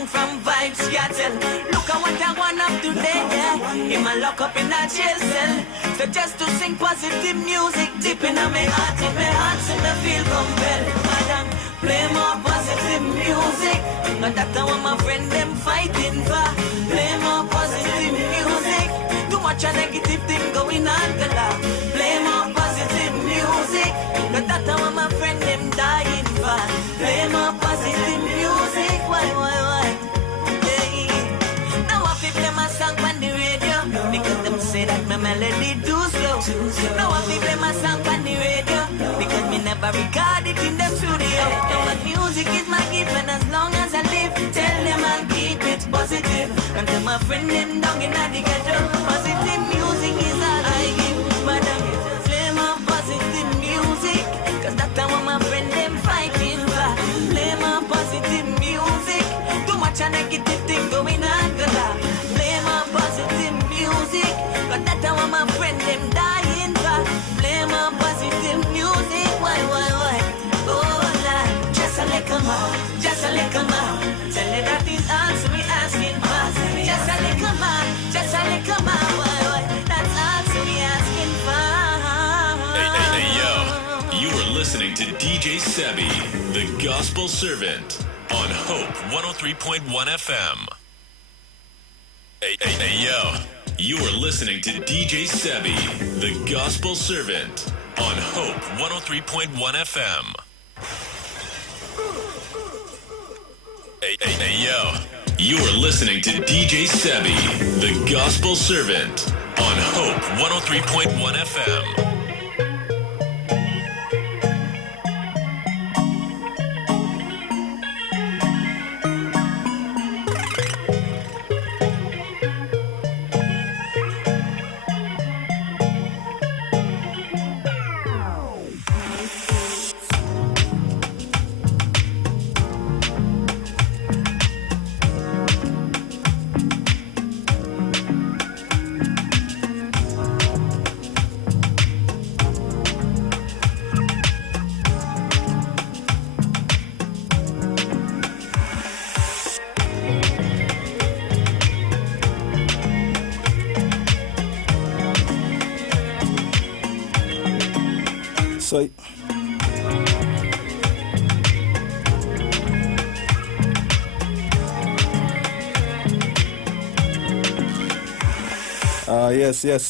song from Vibes Cattle. Look at what I want up today, yeah. In my lock up in a jail cell. So just to sing positive music, deep in my heart, in my heart, so I feel compelled. Madam, play more positive music. But that's what my friend them fighting for. Play more positive music. Too much a negative thing going on, girl. Play more positive music. But that's what my friend them dying for. Play more positive music. Why? Hey. Now I feel play my song on the radio because them say that my melody too slow. Now I feel play my song on the radio because me never record it in the studio. But music is my gift, and as long as I live, tell them I'll keep it positive. And tell my friend them down in the ghetto, positive music is all I give. But I'm just play more positive music, cause that's what my friend them fighting for. Play more positive music. Too much a negative thing going on, girl. Play more positive music, cause that's what my friend them dying for. Play more positive music. Why? Oh Lord, just a little more, just a little more. Tell it that is all we asking for. Just a little more, just a little more. Why? That's all we asking for. Hey, yo, you are listening to DJ Saby, the Gospel Servant, on Hope 103.1 FM. Hey, yo, you are listening to DJ Saby, the Gospel Servant, on Hope 103.1 FM. Hey, yo, you are listening to DJ Saby, the Gospel Servant, on Hope 103.1 FM. So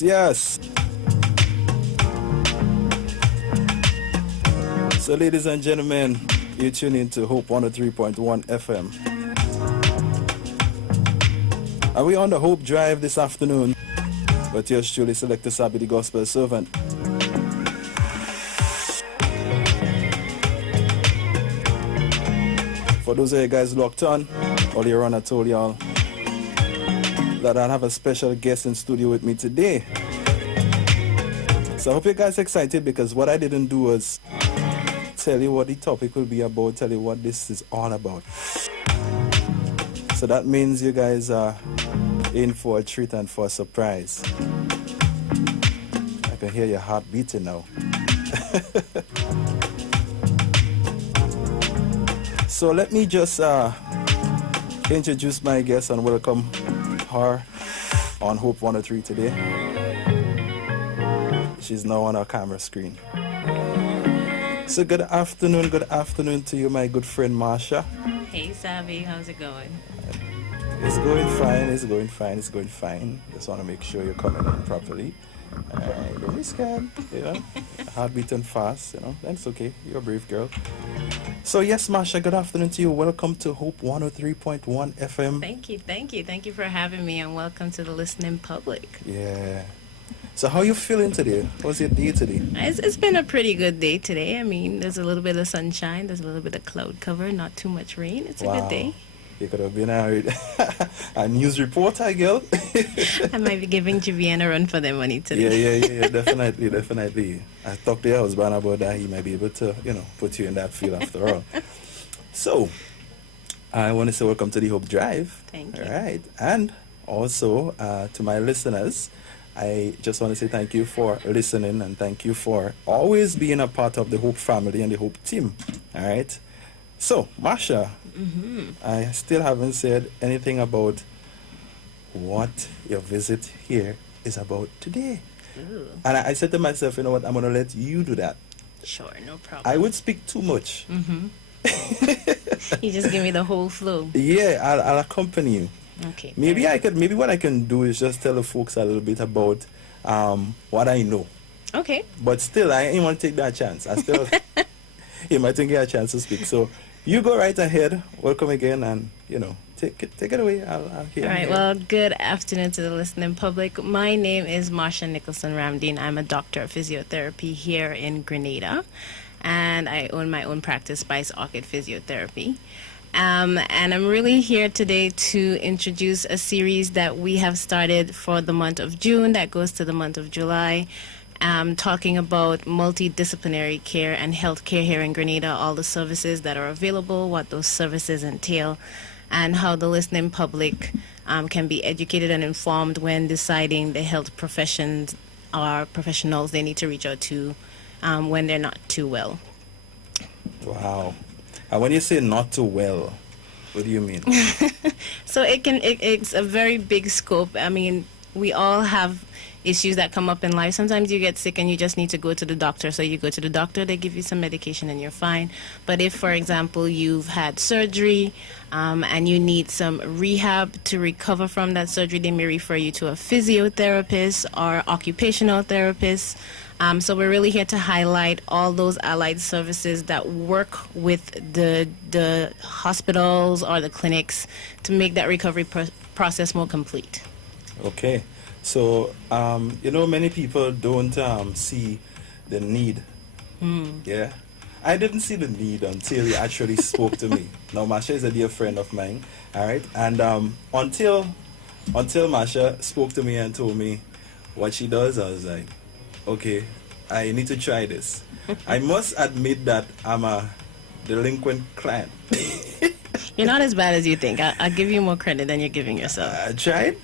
yes. So ladies and gentlemen, you tune in to Hope 103.1 FM. Are we on the Hope Drive this afternoon? But yours truly, Selector Saby, the Gospel Servant. For those of you guys locked on, earlier on I told y'all that I have a special guest in studio with me today. So I hope you guys are excited, because what I didn't do was tell you what the topic will be about, tell you what this is all about. So that means you guys are in for a treat and for a surprise. I can hear your heart beating now. So let me just introduce my guest and welcome her on Hope 103 today. She's now on our camera screen. So good afternoon to you, my good friend Marsha. Hey Saby, how's it going? It's going fine. Just want to make sure you're coming in properly. Don't be scared, heart beating fast, that's okay. You're a brave girl. So yes, Marsha, good afternoon to you. Welcome to Hope 103.1 FM. Thank you for having me, and welcome to the listening public. Yeah. So how are you feeling today? How's your day today? It's been a pretty good day today. I mean, there's a little bit of sunshine, there's a little bit of cloud cover, not too much rain. It's a good day. You could have been a news reporter, girl. I might be giving Javian a run for their money today. Yeah, definitely. I talked to your husband about that. He might be able to, put you in that field after all. So, I want to say welcome to the Hope Drive. Thank you. All right. And also, to my listeners, I just want to say thank you for listening, and thank you for always being a part of the Hope family and the Hope team. All right. So, Marsha, I still haven't said anything about what your visit here is about today. Ooh. And I said to myself, you know what, I'm going to let you do that. Sure, no problem. I would speak too much. You just give me the whole flow. Yeah, I'll accompany you. Okay. Maybe maybe what I can do is just tell the folks a little bit about what I know. Okay. But still, I ain't want to take that chance. I still, you might think you have a chance to speak. So you go right ahead. Welcome again, and take it away. I'll hear. All right. Well, good afternoon to the listening public. My name is Marsha Nicholson Ramdeen. I'm a doctor of physiotherapy here in Grenada, and I own my own practice, Spice Orchid Physiotherapy. And I'm really here today to introduce a series that we have started for the month of June that goes to the month of July, talking about multidisciplinary care and health care here in Grenada, all the services that are available, what those services entail, and how the listening public can be educated and informed when deciding the health professions or professionals they need to reach out to when they're not too well. Wow. And when you say not too well, what do you mean? So it's a very big scope. I mean, we all have issues that come up in life. Sometimes you get sick and you just need to go to the doctor. So you go to the doctor, they give you some medication and you're fine. But if, for example, you've had surgery and you need some rehab to recover from that surgery, they may refer you to a physiotherapist or occupational therapist. So we're really here to highlight all those allied services that work with the hospitals or the clinics to make that recovery process more complete. Okay. So, many people don't see the need. Yeah. I didn't see the need until you actually spoke to me. Now, Marsha is a dear friend of mine. All right. And until Marsha spoke to me and told me what she does, I was like, okay, I need to try this. I must admit that I'm a delinquent client. You're not as bad as you think. I'll give you more credit than you're giving yourself. I tried?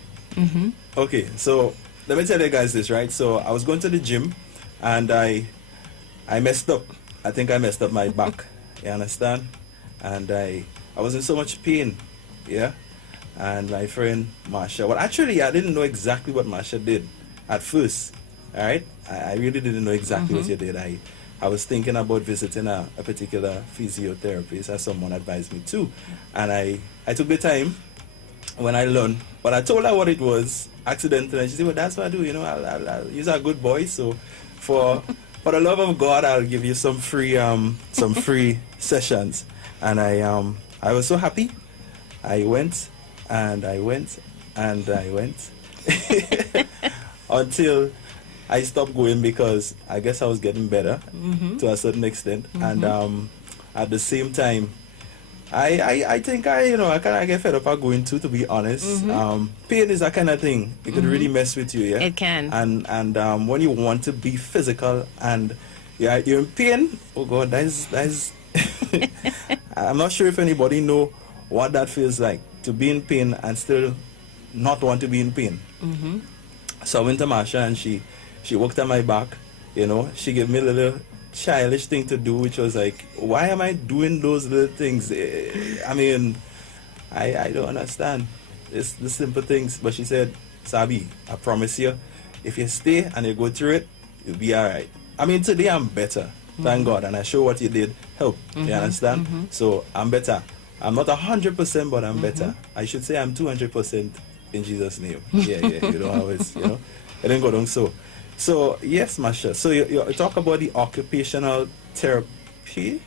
Okay, so let me tell you guys this, right? So I was going to the gym and I messed up. I think I messed up my back. You understand? And I was in so much pain. Yeah? And my friend Marsha, well, actually, I didn't know exactly what Marsha did at first. All right? I really didn't know exactly what you did. I was thinking about visiting a particular physiotherapist, as someone advised me to. And I took the time when I learned, but I told her what it was accidentally, and she said, well, that's what I do, I'll use a good boy, so for the love of God, I'll give you some free sessions. And I was so happy. I went until I stopped going because I guess I was getting better to a certain extent. And at the same time, I think I kind of get fed up of going too, to be honest. Pain is that kind of thing. It can really mess with you, yeah? It can. And when you want to be physical and you're in pain, oh God, that is I'm not sure if anybody know what that feels like, to be in pain and still not want to be in pain. So I went to Marsha and she worked on my back, she gave me a little childish thing to do, which was like, why am I doing those little things? I mean, I don't understand. It's the simple things. But she said, Saby, I promise you, if you stay and you go through it, you'll be all right. I mean, today I'm better, thank God, and I show what you did help. You understand? So I'm better. I'm not 100%, but I'm better. I should say I'm 200% in Jesus' name. Yeah, you don't always, it didn't go down so. So, yes, Marsha. So, you talk about the occupational therapy?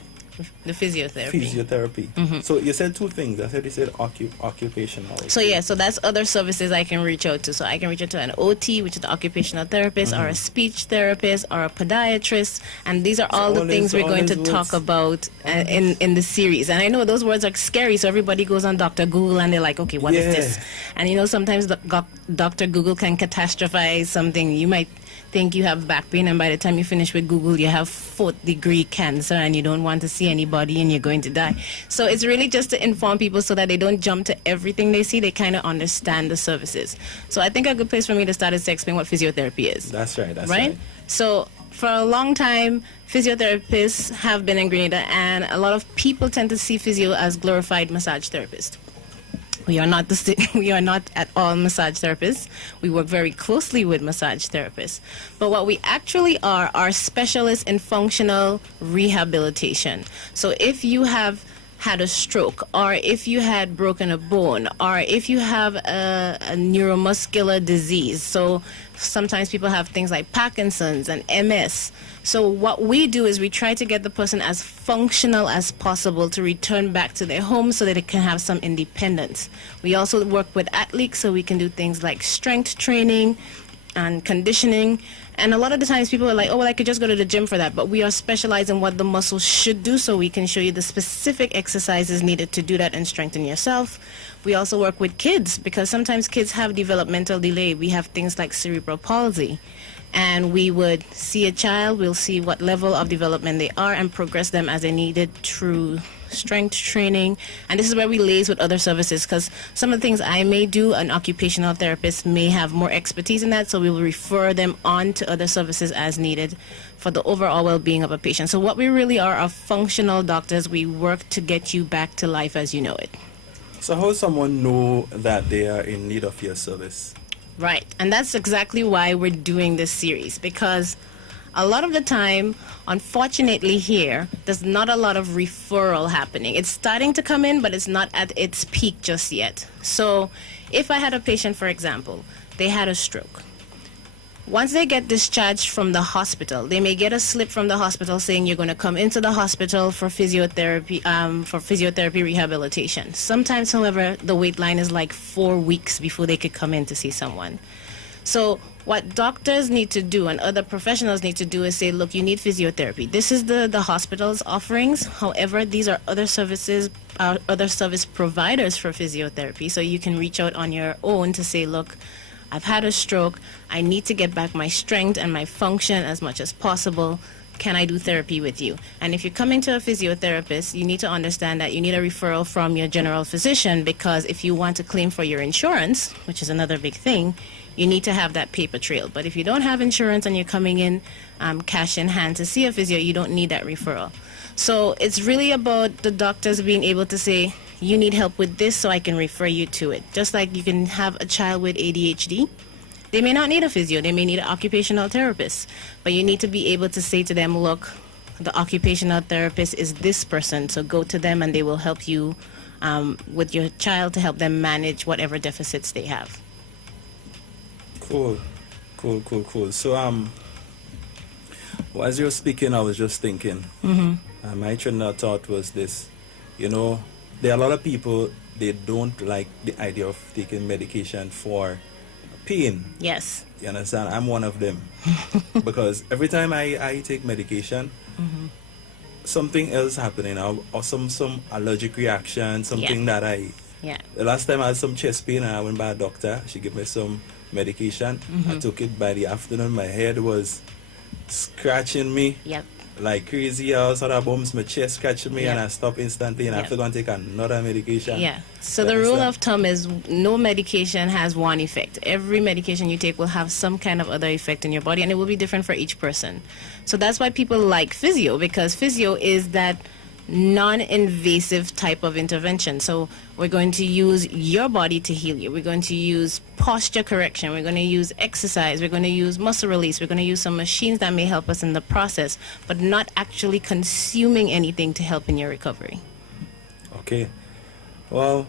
The physiotherapy. So, you said two things. You said occupational. So, yeah, so that's other services I can reach out to. So, I can reach out to an OT, which is the occupational therapist, or a speech therapist, or a podiatrist. And these are all the things we're going to talk about in the series. And I know those words are scary, so everybody goes on Dr. Google and they're like, okay, what is this? And, sometimes Dr. Google can catastrophize something. You might think you have back pain, and by the time you finish with Google, you have 4th-degree cancer and you don't want to see anybody and you're going to die. So it's really just to inform people so that they don't jump to everything they see. They kind of understand the services. So I think a good place for me to start is to explain what physiotherapy is. That's right. So For a long time, physiotherapists have been in Grenada, and a lot of people tend to see physio as glorified massage therapists. We are not we are not at all massage therapists. We work very closely with massage therapists. But what we actually are specialists in functional rehabilitation. So if you have had a stroke, or if you had broken a bone, or if you have a neuromuscular disease. So sometimes people have things like Parkinson's and MS. So what we do is we try to get the person as functional as possible to return back to their home so that they can have some independence. We also work with athletes, so we can do things like strength training and conditioning. And a lot of the times people are like, oh, well, I could just go to the gym for that. But we are specialized in what the muscle should do, so we can show you the specific exercises needed to do that and strengthen yourself. We also work with kids, because sometimes kids have developmental delay. We have things like cerebral palsy. And we would see a child, we'll see what level of development they are and progress them as they needed through strength training. And this is where we liaise with other services, because some of the things I may do, an occupational therapist may have more expertise in that, so we will refer them on to other services as needed for the overall well-being of a patient. So what we really are functional doctors. We work to get you back to life as you know it. So how does someone know that they are in need of your service? Right, and that's exactly why we're doing this series, because a lot of the time, unfortunately here, there's not a lot of referral happening. It's starting to come in, but it's not at its peak just yet. So if I had a patient, for example, they had a stroke. Once they get discharged from the hospital, they may get a slip from the hospital saying you're going to come into the hospital for physiotherapy rehabilitation. Sometimes, however, the wait line is like 4 weeks before they could come in to see someone. So what doctors need to do and other professionals need to do is say, look, you need physiotherapy. This is the hospital's offerings. However, these are other services, other service providers for physiotherapy. So you can reach out on your own to say, look, I've had a stroke. I need to get back my strength and my function as much as possible. Can I do therapy with you? And if you're coming to a physiotherapist, you need to understand that you need a referral from your general physician, because if you want to claim for your insurance, which is another big thing, you need to have that paper trail. But if you don't have insurance and you're coming in cash in hand to see a physio, you don't need that referral. So it's really about the doctors being able to say, you need help with this, so I can refer you to it. Just like you can have a child with ADHD. They may not need a physio. They may need an occupational therapist. But you need to be able to say to them, look, the occupational therapist is this person, so go to them and they will help you with your child to help them manage whatever deficits they have. Cool. So, well, as you were speaking, I was just thinking. My train of thought was this. You know, there are a lot of people, they don't like the idea of taking medication for pain. Yes. You understand? I'm one of them. Because every time I take medication, something else happening, or some allergic reaction, something that the last time I had some chest pain and I went by a doctor, she gave me some medication. I took it by the afternoon. My head was scratching me. Like crazy. I was had bumps, my chest scratching me, and I stopped instantly, and I have to go and take another medication. So the rule of thumb is no medication has one effect. Every medication you take will have some kind of other effect in your body, and it will be different for each person. So that's why people like physio, because physio is that non-invasive type of intervention. So we're going to use your body to heal you. We're going to use posture correction. We're going to use exercise. We're going to use muscle release. We're going to use some machines that may help us in the process, but not actually consuming anything to help in your recovery. Okay. Well,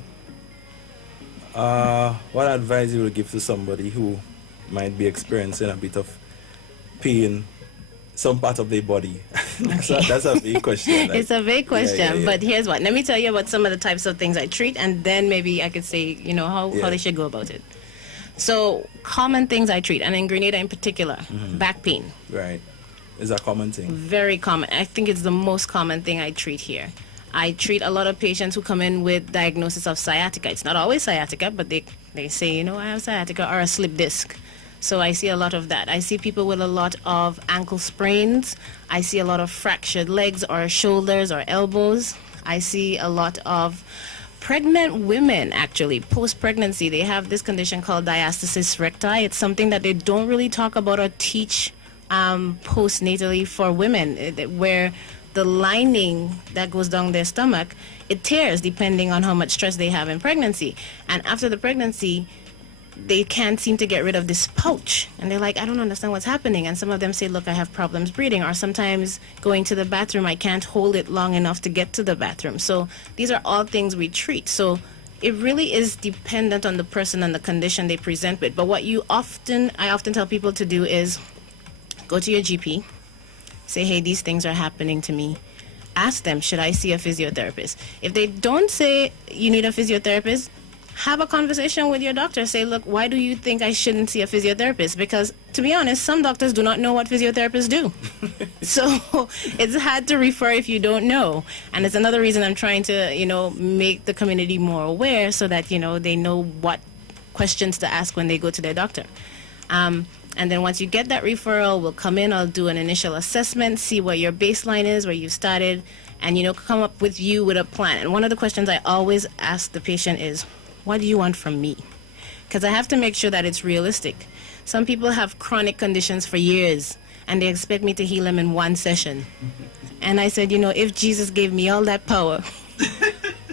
what advice you would give to somebody who might be experiencing a bit of pain, some part of their body? That's a big question. Like, it's a big question, but here's what. Let me tell you about some of the types of things I treat, and then maybe I could say, how they should go about it. So, common things I treat, and in Grenada in particular, back pain. Right. Is a common thing? Very common. I think it's the most common thing I treat here. I treat a lot of patients who come in with diagnosis of sciatica. It's not always sciatica, but they say, I have sciatica or a slip disc. So I see a lot of that. I see people with a lot of ankle sprains. I see a lot of fractured legs or shoulders or elbows. I see a lot of pregnant women, actually, post-pregnancy. They have this condition called diastasis recti. It's something that they don't really talk about or teach postnatally for women, where the lining that goes down their stomach, it tears depending on how much stress they have in pregnancy. And after the pregnancy, they can't seem to get rid of this pouch. And they're like, I don't understand what's happening. And some of them say, look, I have problems breathing. Or sometimes going to the bathroom, I can't hold it long enough to get to the bathroom. So these are all things we treat. So it really is dependent on the person and the condition they present with. But what I often tell people to do is go to your GP, say, hey, these things are happening to me. Ask them, should I see a physiotherapist? If they don't say you need a physiotherapist, have a conversation with your doctor. Say, look, why do you think I shouldn't see a physiotherapist? Because, to be honest, some doctors do not know what physiotherapists do. So it's hard to refer if you don't know. And it's another reason I'm trying to, make the community more aware so that, they know what questions to ask when they go to their doctor. And then once you get that referral, we'll come in, I'll do an initial assessment, see what your baseline is, where you started, and, come up with a plan. And one of the questions I always ask the patient is, what do you want from me? Because I have to make sure that it's realistic. Some people have chronic conditions for years, and they expect me to heal them in one session. And I said, if Jesus gave me all that power,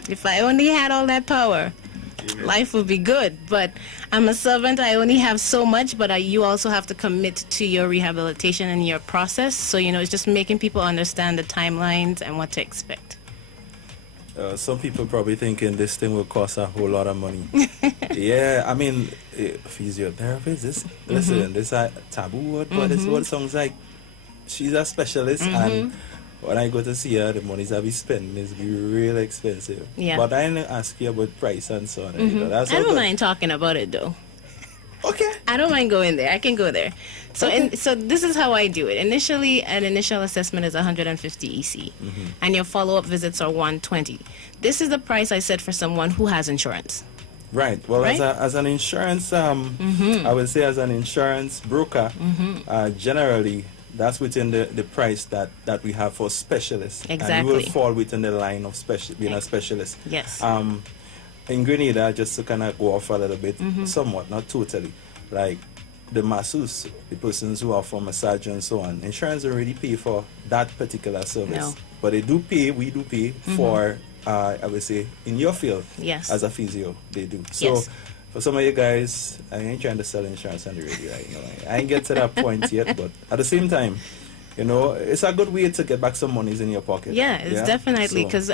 if I only had all that power, life would be good. But I'm a servant. I only have so much, but you also have to commit to your rehabilitation and your process. So, it's just making people understand the timelines and what to expect. Some people probably thinking this thing will cost a whole lot of money. Yeah, I mean, physiotherapist, listen, this is a taboo word, but it's what it sounds like. She's a specialist, and when I go to see her, the monies I be spending is be really expensive. Yeah. But I didn't ask you about price and so on. I don't mind talking about it, though. Okay. I don't mind going there. I can go there. So so this is how I do it. Initially, an initial assessment is 150 EC, and your follow-up visits are 120. This is the price I set for someone who has insurance. Right. Well, right? As an insurance, I would say as an insurance broker, generally, that's within the price that we have for specialists. Exactly. And you will fall within the line of being a specialist. Yes. In Grenada, just to kind of go off a little bit, somewhat, not totally, like the masseuse, the persons who are for massage and so on, insurance don't really pay for that particular service. No. But we do pay for, I would say, in your field, yes, as a physio, they do. So yes. For some of you guys, I ain't trying to sell insurance on the radio right now. I ain't get to that point yet, but at the same time, it's a good way to get back some monies in your pocket. Yeah, it's definitely, because,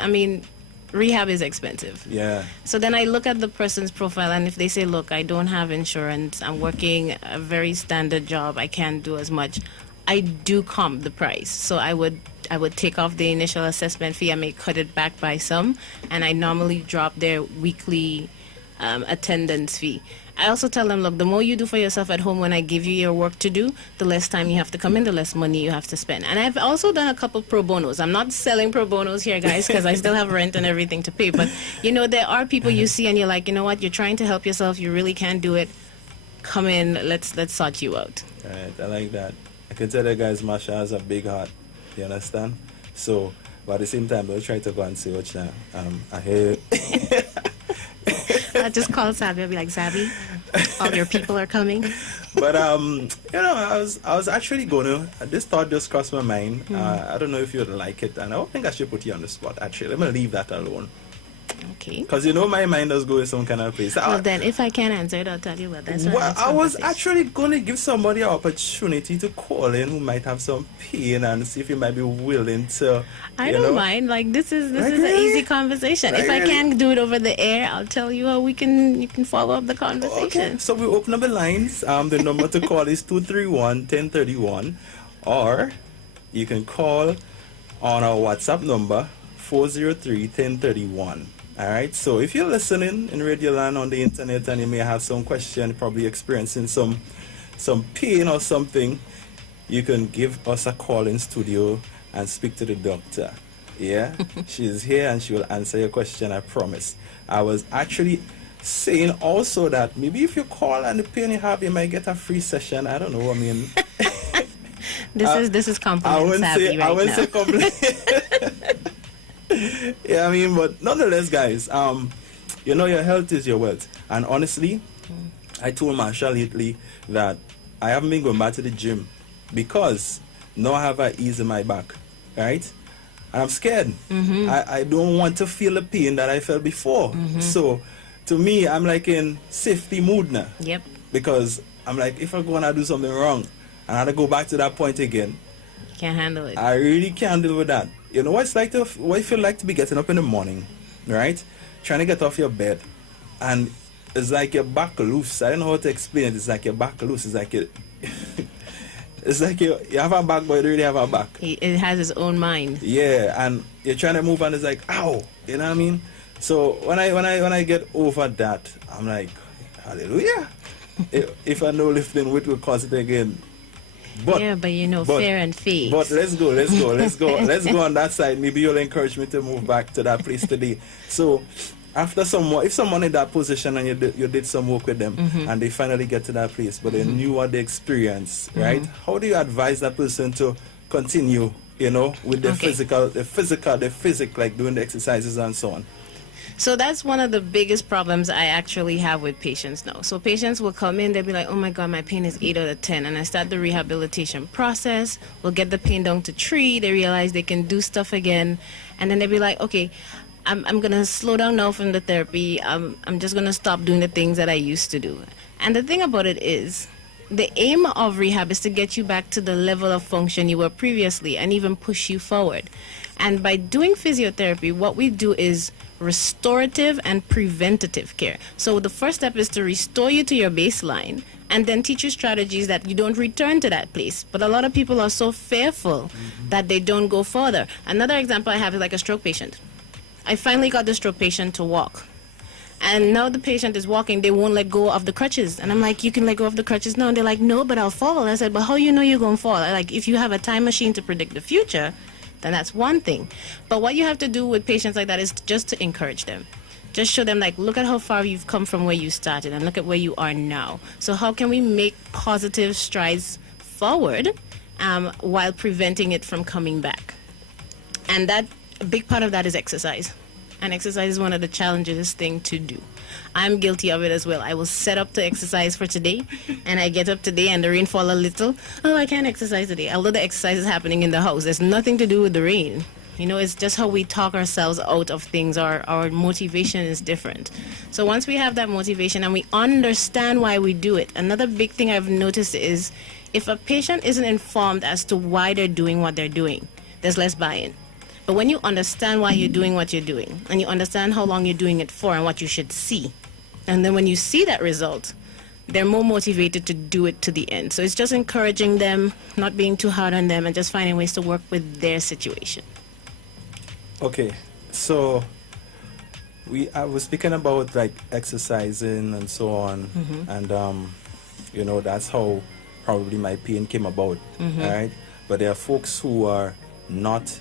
rehab is expensive. Yeah. So then I look at the person's profile, and if they say, look, I don't have insurance, I'm working a very standard job, I can't do as much, I do comp the price. So I would take off the initial assessment fee, I may cut it back by some, and I normally drop their weekly attendance fee. I also tell them, look, the more you do for yourself at home when I give you your work to do, the less time you have to come in, the less money you have to spend. And I've also done a couple pro bonos. I'm not selling pro bonos here, guys, because I still have rent and everything to pay. But, there are people you see and you're like, you know what, you're trying to help yourself, you really can't do it. Come in, let's sort you out. Right, I like that. I can tell you guys, Masha has a big heart. You understand? So, but at the same time, don't try to go and say, what now? I hear I'll just call Saby. I'll be like, Saby, all your people are coming. But I was actually this thought just crossed my mind. I don't know if you'd like it, and I don't think I should put you on the spot. Actually, let me leave that alone. Okay. Because my mind does go in some kind of place. Well, then, if I can't answer it, I'll tell you what. That's well, I was actually going to give somebody an opportunity to call in who might have some pain and see if he might be willing to. I don't mind. Like this is an easy conversation. If I can't do it over the air, I'll tell you how you can follow up the conversation. Okay. So we open up the lines. The number to call is 231-1031, or you can call on our WhatsApp number 403-1031. All right, so if you're listening in Radio Land on the internet and you may have some question, probably experiencing some pain or something, you can give us a call in studio and speak to the doctor. Yeah, she's here and she will answer your question, I promise. I was actually saying also that maybe if you call and the pain you have, you might get a free session. I don't know, I mean... this is compliment Saby I wouldn't say compliment. Yeah, but nonetheless, guys, your health is your wealth. And honestly, I told Marsha lately that I haven't been going back to the gym because now I have an ease in my back, right? And I'm scared. I don't want to feel the pain that I felt before. So to me, I'm like in safety mood now. Yep. Because I'm like, if I go and I do something wrong and I have to go back to that point again, You can't handle it. I really can't deal with that. You know what it's like to, what it feel like to be getting up in the morning, right? Trying to get off your bed, and it's like your back loose. I don't know how to explain it. It's like your back loose. It's like it. It's like you have a back, but you really have a back. It has its own mind. Yeah, and you're trying to move, and it's like, ow, you know what I mean? So when I get over that, I'm like, hallelujah. if I know lifting weight will cause it again. But, yeah, but fair and faith. But let's go on that side. Maybe you'll encourage me to move back to that place today. So after if someone in that position and you did some work with them and they finally get to that place, but they knew what they experienced, right? How do you advise that person to continue, with the physical, like doing the exercises and so on? So that's one of the biggest problems I actually have with patients now. So patients will come in, they'll be like, oh my God, my pain is 8 out of 10. And I start the rehabilitation process. We'll get the pain down to 3. They realize they can do stuff again. And then they'll be like, okay, I'm going to slow down now from the therapy. I'm just going to stop doing the things that I used to do. And the thing about it is, the aim of rehab is to get you back to the level of function you were previously and even push you forward. And by doing physiotherapy, what we do is restorative and preventative care. So the first step is to restore you to your baseline and then teach you strategies that you don't return to that place. But a lot of people are so fearful that they don't go further. Another example I have is like a stroke patient. I finally got the stroke patient to walk. And now the patient is walking, they won't let go of the crutches. And I'm like, you can let go of the crutches now. And they're like, no, but I'll fall. I said, but how you know you're going to fall? Like, if you have a time machine to predict the future, then that's one thing. But what you have to do with patients like that is just to encourage them. Just show them, like, look at how far you've come from where you started and look at where you are now. So how can we make positive strides forward while preventing it from coming back? And that a big part of that is exercise. And exercise is one of the challenges thing to do. I'm guilty of it as well. I will set up to exercise for today, and I get up today and the rain fall a little. Oh, I can't exercise today. Although the exercise is happening in the house. There's nothing to do with the rain. It's just how we talk ourselves out of things. Our motivation is different. So once we have that motivation and we understand why we do it, another big thing I've noticed is if a patient isn't informed as to why they're doing what they're doing, there's less buy-in. But when you understand why you're doing what you're doing, and you understand how long you're doing it for and what you should see, and then when you see that result, they're more motivated to do it to the end. So it's just encouraging them, not being too hard on them, and just finding ways to work with their situation. Okay, so I was speaking about like exercising and so on, and that's how probably my pain came about, right? But there are folks who are not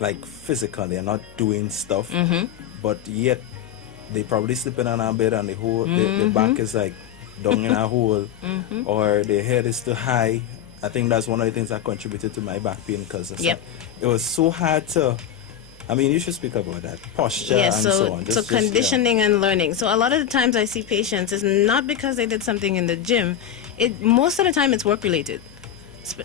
like physical, they're not doing stuff, but yet they probably sleeping on our bed and the back is like down in a hole, or their head is too high. I think that's one of the things that contributed to my back pain, because it was so hard to, you should speak about that, posture and so on. So conditioning and learning. So a lot of the times I see patients, it's not because they did something in the gym. Most of the time it's work related.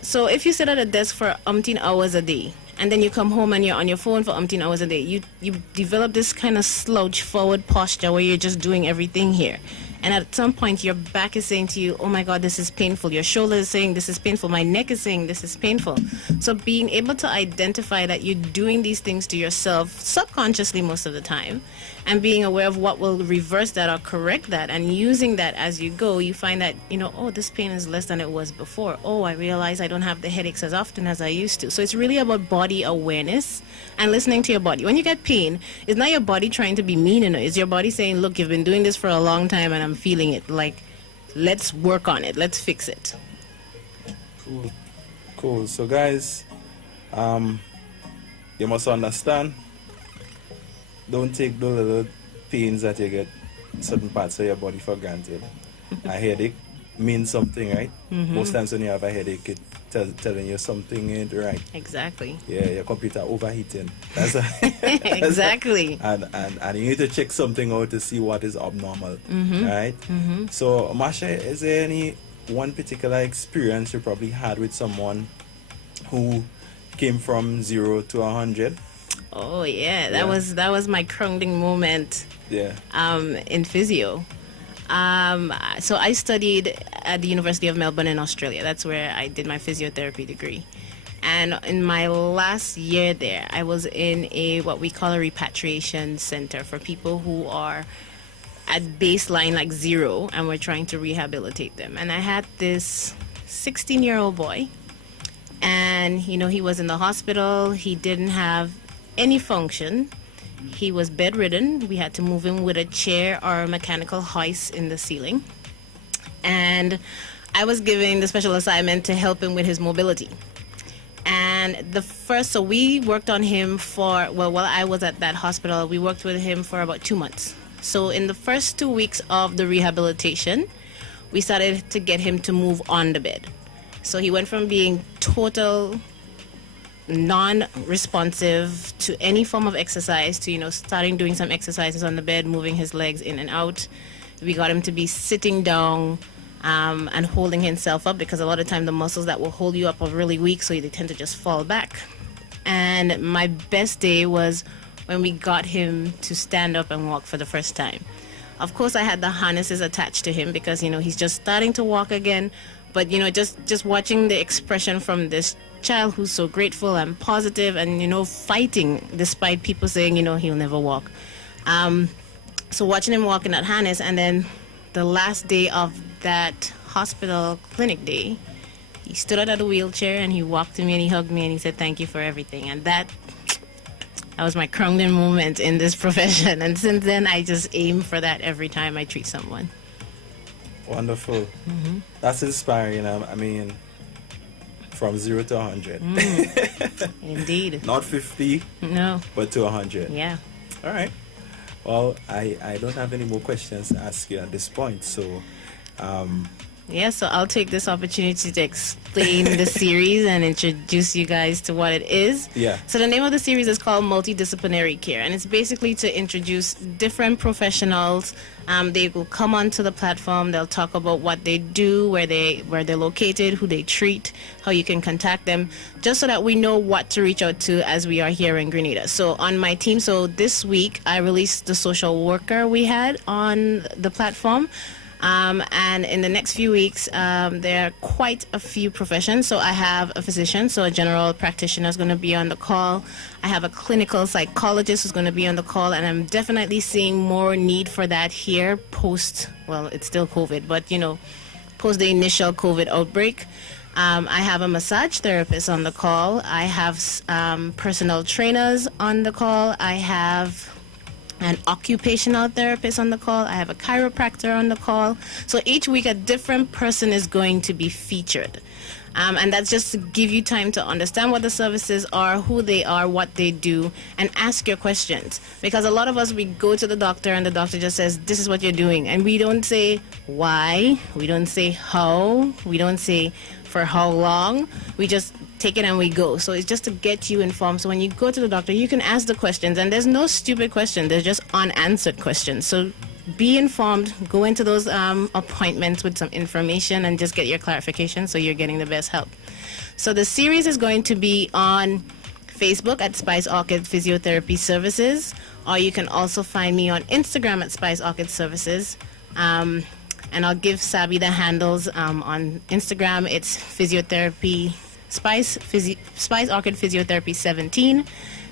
So if you sit at a desk for umpteen hours a day, and then you come home and you're on your phone for umpteen hours a day, you develop this kind of slouch forward posture where you're just doing everything here. And at some point, your back is saying to you, oh my God, this is painful. Your shoulder is saying, this is painful. My neck is saying, this is painful. So being able to identify that you're doing these things to yourself subconsciously most of the time, and being aware of what will reverse that or correct that, and using that as you go, you find that, oh, this pain is less than it was before. Oh, I realize I don't have the headaches as often as I used to. So it's really about body awareness and listening to your body. When you get pain, it's not your body trying to be mean, it's your body saying, look, you've been doing this for a long time and I'm feeling it. Like, let's work on it. Let's fix it. Cool. So guys, you must understand, don't take the little pains that you get certain parts of your body for granted. A headache means something, right? Most times when you have a headache, it's telling you something ain't right. Exactly. Yeah, your computer overheating. That's exactly. And you need to check something out to see what is abnormal, right? So, Masha, is there any one particular experience you probably had with someone who came from 0 to 100? Oh yeah, that was my crowning moment. Yeah. In physio. So I studied at the University of Melbourne in Australia. That's where I did my physiotherapy degree. And in my last year there, I was in what we call a repatriation center for people who are at baseline like 0, and we're trying to rehabilitate them. And I had this 16-year-old boy, and he was in the hospital. He didn't have any function. He was bedridden. We had to move him with a chair or a mechanical hoist in the ceiling. And I was given the special assignment to help him with his mobility. And so we worked on him while I was at that hospital, we worked with him for about 2 months. So in the first 2 weeks of the rehabilitation, we started to get him to move on the bed. So he went from being total non-responsive to any form of exercise to, starting doing some exercises on the bed, moving his legs in and out. We got him to be sitting down and holding himself up, because a lot of time the muscles that will hold you up are really weak, so they tend to just fall back. And my best day was when we got him to stand up and walk for the first time. Of course, I had the harnesses attached to him because, he's just starting to walk again. But, just watching the expression from this child who's so grateful and positive and, fighting despite people saying, he'll never walk. So watching him walk in that harness, and then the last day of that hospital clinic day, he stood out of the wheelchair and he walked to me and he hugged me and he said, "Thank you for everything." And that was my crowning moment in this profession. And since then, I just aim for that every time I treat someone. Wonderful. Mm-hmm. That's inspiring. I mean, from 0 to 100. Indeed. Not 50. No. But to 100. Yeah. All right. Well, I don't have any more questions to ask you at this point. So, so I'll take this opportunity to explain the series and introduce you guys to what it is. Yeah. So the name of the series is called Multidisciplinary Care, and it's basically to introduce different professionals. They will come onto the platform. They'll talk about what they do, where they're located, who they treat, how you can contact them, just so that we know what to reach out to as we are here in Grenada. So on my team, this week I released the social worker we had on the platform. And in the next few weeks, there are quite a few professions. So I have a physician, so a general practitioner is going to be on the call. I have a clinical psychologist who's going to be on the call, and I'm definitely seeing more need for that here it's still COVID, but post the initial COVID outbreak. I have a massage therapist on the call. I have personal trainers on the call. I have an occupational therapist on the call. I have a chiropractor on the call. So each week a different person is going to be featured. And that's just to give you time to understand what the services are, who they are, what they do, and ask your questions. Because a lot of us, we go to the doctor and the doctor just says, "This is what you're doing." And we don't say why, we don't say how, we don't say for how long. We just take it and we go. So it's just to get you informed. So when you go to the doctor, you can ask the questions, and there's no stupid question. There's just unanswered questions. So be informed, go into those appointments with some information and just get your clarification so you're getting the best help. So the series is going to be on Facebook at Spice Orchid Physiotherapy Services, or you can also find me on Instagram at Spice Orchid Services. And I'll give Saby the handles. On Instagram, it's physiotherapy, Spice Orchid Physiotherapy 17,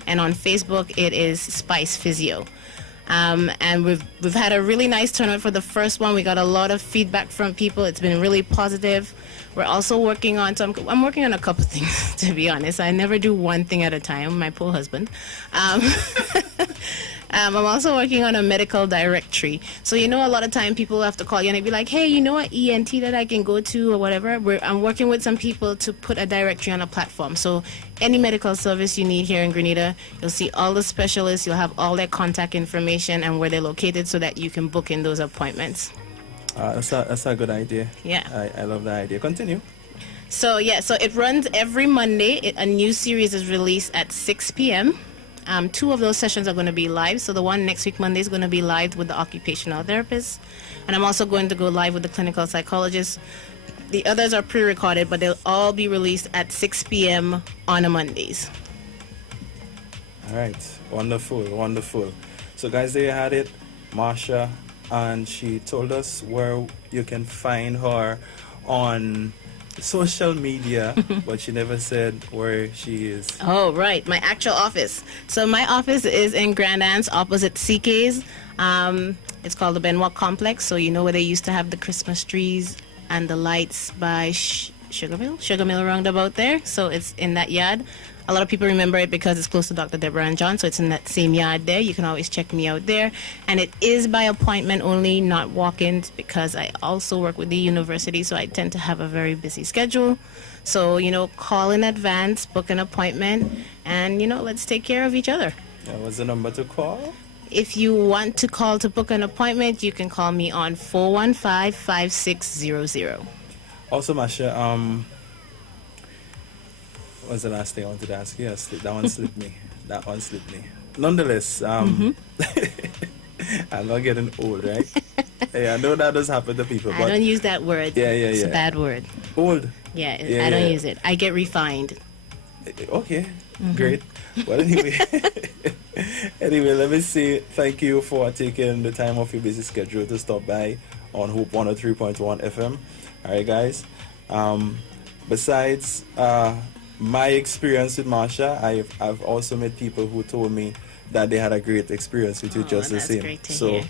and on Facebook, it is Spice Physio. And we've had a really nice turnout for the first one. We got a lot of feedback from people. It's been really positive. We're also working on I'm working on a couple things, to be honest. I never do one thing at a time, my poor husband. I'm also working on a medical directory. So, a lot of time people have to call you and they'd be like, "Hey, you know what ENT that I can go to or whatever?" I'm working with some people to put a directory on a platform. So any medical service you need here in Grenada, you'll see all the specialists, you'll have all their contact information and where they're located so that you can book in those appointments. That's a good idea. Yeah. I love that idea. Continue. So it runs every Monday. A new series is released at 6 p.m. 2 of those sessions are going to be live. So the one next week, Monday, is going to be live with the occupational therapist. And I'm also going to go live with the clinical psychologist. The others are pre-recorded, but they'll all be released at 6 p.m. on a Mondays. All right, wonderful, wonderful. So guys, there you had it, Marsha, and she told us where you can find her on social media, but she never said where she is. Oh, right, my actual office. So my office is in Grand Anse, opposite CK's. It's called the Benoit Complex, so you know where they used to have the Christmas trees and the lights by Sugar Mill roundabout there. So it's in that yard. A lot of people remember it because it's close to Dr. Deborah and John, so it's in that same yard there. You can always check me out there. And it is by appointment only, not walk-ins, because I also work with the university, so I tend to have a very busy schedule. So, call in advance, book an appointment, and, let's take care of each other. What's the number to call? If you want to call to book an appointment, you can call me on 415-5600. Also, Masha, what was the last thing I wanted to ask you? Yes, that one slipped me. Nonetheless, I'm not getting old, right? Yeah, I know that does happen to people. I don't use that word. Yeah. It's a bad word. Old? Yeah, I don't use it. I get refined. Okay, great. Well, anyway, let me say thank you for taking the time off your busy schedule to stop by on Hope 103.1 FM. All right, guys. Besides my experience with Marsha, I've also met people who told me that they had a great experience with you just the same. Great to hear.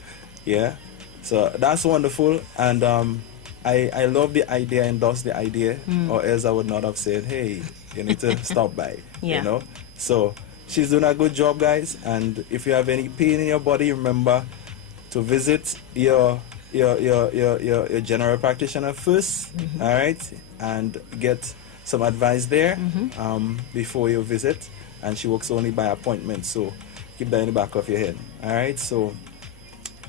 Yeah, so that's wonderful, and I love the idea, endorse the idea, or else I would not have said, hey, you need to stop by. Yeah. So she's doing a good job, guys, and if you have any pain in your body, remember to visit your general practitioner first, all right, and get some advice there before you visit. And she works only by appointment, so keep that in the back of your head. All right, so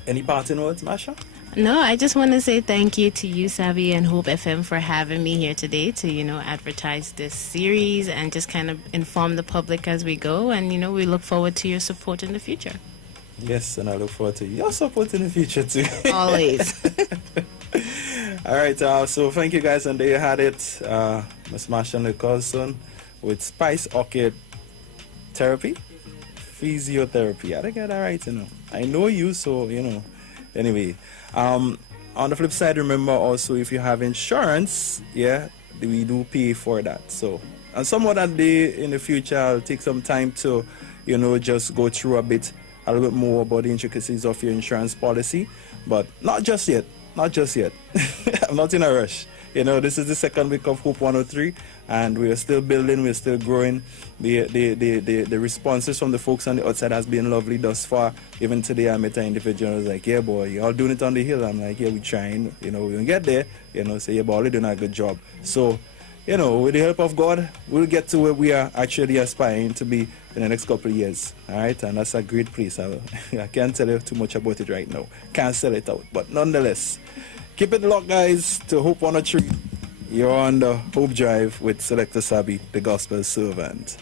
any parting words, Masha? No, I just want to say thank you to you, Saby, and Hope FM for having me here today to, advertise this series and just kind of inform the public as we go. And, we look forward to your support in the future. Yes, and I look forward to your support in the future, too. Always. All right, so thank you, guys, and there you had it. Miss Marsha Nicholson with Spice Orchid Physiotherapy. I get that right, I know you, so, Anyway, on the flip side, remember also if you have insurance, we do pay for that. So, and some other day in the future, I'll take some time to, just go through a little bit more about the intricacies of your insurance policy, but not just yet. I'm not in a rush. This is the second week of Hope 103, and we are still building, we're still growing. The responses from the folks on the outside has been lovely thus far. Even today, I met an individual who was like, yeah, boy, y'all doing it on the hill. I'm like, yeah, we're trying. We'll get there. Say, yeah, boy, you're doing a good job. So, with the help of God, we'll get to where we are actually aspiring to be in the next couple of years. All right, and that's a great place. I can't tell you too much about it right now. Can't sell it out, but nonetheless, keep it locked, guys, to Hope 103. You're on the Hope Drive with Selector Saby, the Gospel Servant.